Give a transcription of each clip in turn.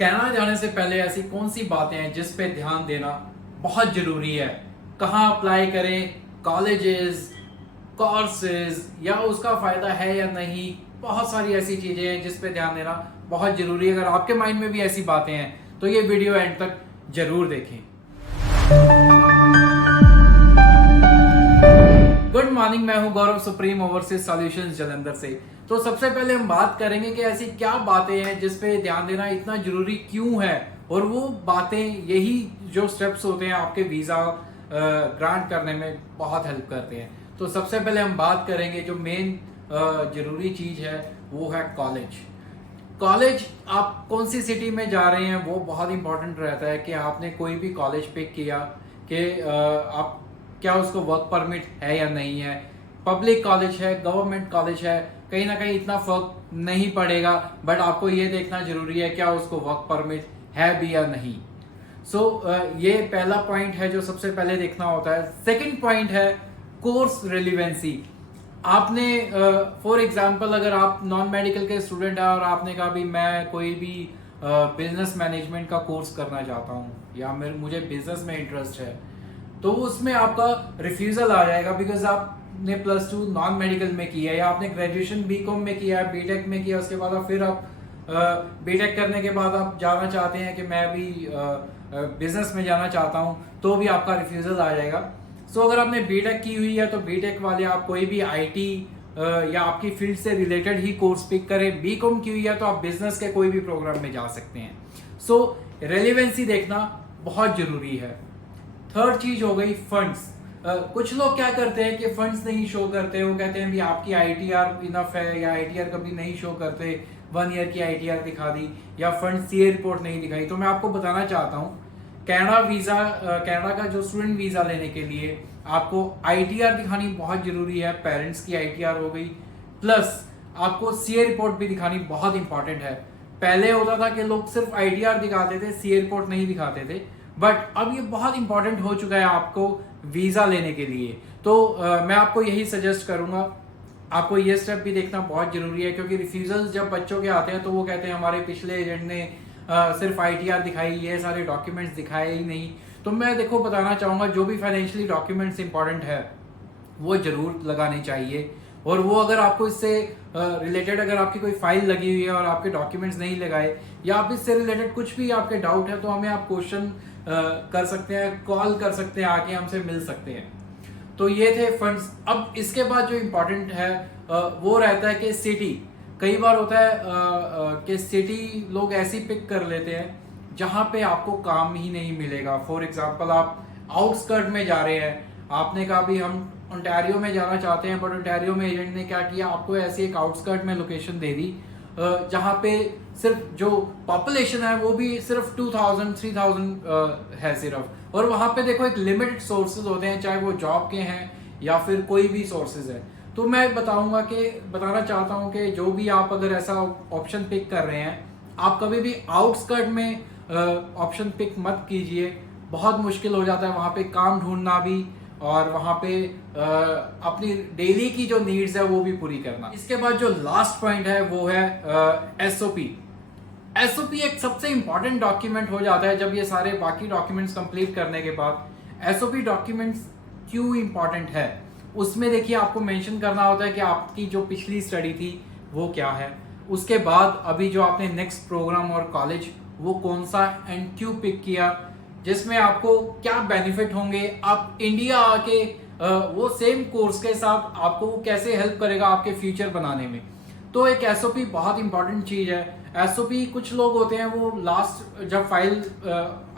Canada जाने से पहले ऐसी कौन सी बातें हैं जिस पे ध्यान देना बहुत ज़रूरी है। कहाँ अप्लाई करें, कॉलेजेस, कोर्सेज, या उसका फ़ायदा है या नहीं। बहुत सारी ऐसी चीज़ें हैं जिस पे ध्यान देना बहुत ज़रूरी है। अगर आपके माइंड में भी ऐसी बातें हैं तो ये वीडियो एंड तक ज़रूर देखें। गुड मॉर्निंग, मैं हूं गौरव, सुप्रीम ओवरसीज सॉल्यूशंस जालंधर से। तो सबसे पहले हम बात करेंगे कि ऐसी क्या बातें हैं जिस पे ध्यान देना इतना जरूरी क्यों है, और वो बातें, यही जो स्टेप्स होते हैं आपके वीजा ग्रांट करने में बहुत हेल्प करते हैं। तो सबसे पहले हम बात करेंगे जो मेन जरूरी चीज है वो है कॉलेज। कॉलेज आप कौन सी सिटी में जा रहे हैं वो बहुत इंपॉर्टेंट रहता है कि आपने कोई भी कॉलेज पिक किया कि आप क्या उसको वर्क परमिट है या नहीं है। पब्लिक कॉलेज है, गवर्नमेंट कॉलेज है, कहीं ना कहीं इतना फर्क नहीं पड़ेगा, बट आपको ये देखना जरूरी है क्या उसको वर्क परमिट है भी या नहीं। ये पहला पॉइंट है जो सबसे पहले देखना होता है। सेकंड पॉइंट है कोर्स रिलेवेंसी। आपने फॉर एग्जांपल अगर आप नॉन मेडिकल के स्टूडेंट हैं और आपने कहा भी मैं कोई भी बिजनेस मैनेजमेंट का कोर्स करना चाहता हूँ या मुझे बिजनेस में इंटरेस्ट है, तो उसमें आपका रिफ्यूजल आ जाएगा बिकॉज आपने +2 नॉन मेडिकल में किया है, या आपने ग्रेजुएशन बीकॉम में किया है, बीटेक में किया, उसके बाद फिर आप बीटेक करने के बाद आप जाना चाहते हैं कि मैं भी बिजनेस में जाना चाहता हूं, तो भी आपका रिफ्यूजल आ जाएगा। अगर आपने बीटेक की हुई है तो बीटेक वाले आप कोई भी आईटी या आपकी फील्ड से रिलेटेड ही कोर्स पिक करें। बीकॉम की हुई है तो आप बिजनेस के कोई भी प्रोग्राम में जा सकते हैं। रेलिवेंसी देखना बहुत जरूरी है। थर्ड चीज हो गई फंड्स। कुछ लोग क्या करते हैं कि फंड्स नहीं शो करते, वो कहते हैं भी आपकी आईटीआर इनफ है, या आईटीआर कभी नहीं शो करते, 1 ईयर की आईटीआर दिखा दी या फंड सीए रिपोर्ट नहीं दिखाई। तो मैं आपको बताना चाहता हूँ कनाडा का जो स्टूडेंट वीजा लेने के लिए आपको आईटीआर दिखानी बहुत जरूरी है। पेरेंट्स की आईटीआर हो गई, प्लस आपको सीए रिपोर्ट भी दिखानी बहुत इंपॉर्टेंट है। पहले होता था कि लोग सिर्फ आईटीआर दिखाते थे, सीए रिपोर्ट नहीं दिखाते थे, बट अब ये बहुत इंपॉर्टेंट हो चुका है आपको वीजा लेने के लिए। मैं आपको यही सजेस्ट करूंगा, आपको ये स्टेप भी देखना बहुत जरूरी है, क्योंकि रिफ्यूजल जब बच्चों के आते हैं तो वो कहते हैं हमारे पिछले एजेंट ने सिर्फ आईटीआर दिखाई, ये सारे डॉक्यूमेंट्स दिखाए ही नहीं। तो मैं देखो बताना चाहूंगा जो भी फाइनेंशियली डॉक्यूमेंट्स इंपॉर्टेंट है वो जरूर लगाने चाहिए। और वो अगर आपको इससे रिलेटेड अगर आपकी कोई फाइल लगी हुई है और आपके डॉक्यूमेंट्स नहीं लगाए, या आप इससे रिलेटेड कुछ भी आपके डाउट है, तो हमें आप क्वेश्चन कर सकते हैं, कॉल कर सकते हैं, आके हमसे मिल सकते हैं। तो ये थे फंड्स। अब इसके बाद जो इम्पोर्टेंट है वो रहता है कि सिटी। कई बार होता है कि सिटी लोग ऐसी पिक कर लेते हैं जहाँ पे आपको काम ही नहीं मिलेगा। फॉर एग्जांपल आप आउटस्कर्ट में जा रहे हैं, आपने कहा भी हम ओंटारियो में जाना चाहते हैं, बट ओंटारियो में एजेंट ने क्या किया, आपको ऐसी एक आउटस्कर्ट में लोकेशन दे दी जहाँ पे सिर्फ जो पॉपुलेशन है वो भी सिर्फ 2000-3000 है सिर्फ, और वहाँ पे देखो एक लिमिटेड सोर्सेज होते हैं, चाहे वो जॉब के हैं या फिर कोई भी सोर्सेज है। तो मैं बताना चाहता हूँ कि जो भी आप अगर ऐसा ऑप्शन पिक कर रहे हैं, आप कभी भी आउटस्कर्ट में ऑप्शन पिक मत कीजिए। बहुत मुश्किल हो जाता है वहाँ पे काम ढूंढना भी, और वहाँ पे अपनी डेली की जो नीड्स है वो भी पूरी करना। इसके बाद जो लास्ट पॉइंट है वो है एसओपी। एसओपी एक सबसे इंपॉर्टेंट डॉक्यूमेंट हो जाता है जब ये सारे बाकी डॉक्यूमेंट्स कंप्लीट करने के बाद। एसओपी डॉक्यूमेंट्स क्यों इंपॉर्टेंट है, उसमें देखिए आपको मेंशन करना होता है कि आपकी जो पिछली स्टडी थी वो क्या है, उसके बाद अभी जो आपने नेक्स्ट प्रोग्राम और कॉलेज वो कौन सा एंड क्यों पिक किया, जिसमें आपको क्या बेनिफिट होंगे, आप इंडिया आके वो सेम कोर्स के साथ आपको वो कैसे हेल्प करेगा आपके फ्यूचर बनाने में। तो एक एसओपी बहुत इंपॉर्टेंट चीज है। एसओपी कुछ लोग होते हैं वो लास्ट जब फाइल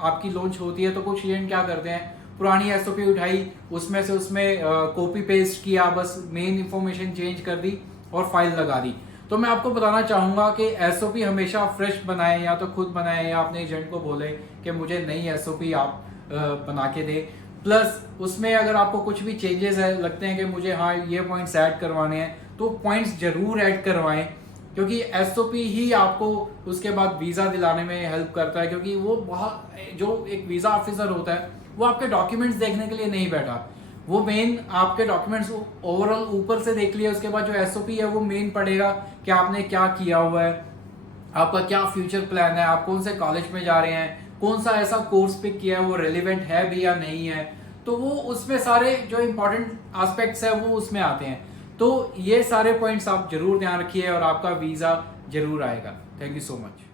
आपकी लॉन्च होती है तो कुछ एजेंट क्या करते हैं, पुरानी एसओपी उठाई, उसमें कॉपी पेस्ट किया, बस मेन इंफॉर्मेशन चेंज कर दी और फाइल लगा दी। तो मैं आपको बताना चाहूंगा कि एसओपी हमेशा फ्रेश बनाए, या तो खुद बनाए या अपने एजेंट को बोले कि मुझे नई एसओपी आप बना के दे। प्लस उसमें अगर आपको कुछ भी चेंजेस है लगते हैं कि मुझे हाँ ये पॉइंट्स ऐड करवाने हैं, तो पॉइंट्स जरूर ऐड करवाएं, क्योंकि एसओपी ही आपको उसके बाद वीजा दिलाने में हेल्प करता है। क्योंकि वो बहुत जो एक वीजा ऑफिसर होता है वो आपके डॉक्यूमेंट्स देखने के लिए नहीं बैठा, वो मेन आपके डॉक्यूमेंट्स ओवरऑल ऊपर से देख लिया, उसके बाद जो एसओपी है वो मेन पढ़ेगा कि आपने क्या किया हुआ है, आपका क्या फ्यूचर प्लान है, आप कौन से कॉलेज में जा रहे हैं, कौन सा ऐसा कोर्स पिक किया है वो रेलिवेंट है भी या नहीं है। तो वो उसमें सारे जो इंपॉर्टेंट एस्पेक्ट्स है वो उसमें आते हैं। तो ये सारे पॉइंट्स आप जरूर ध्यान रखिए और आपका वीज़ा जरूर आएगा। Thank you so much.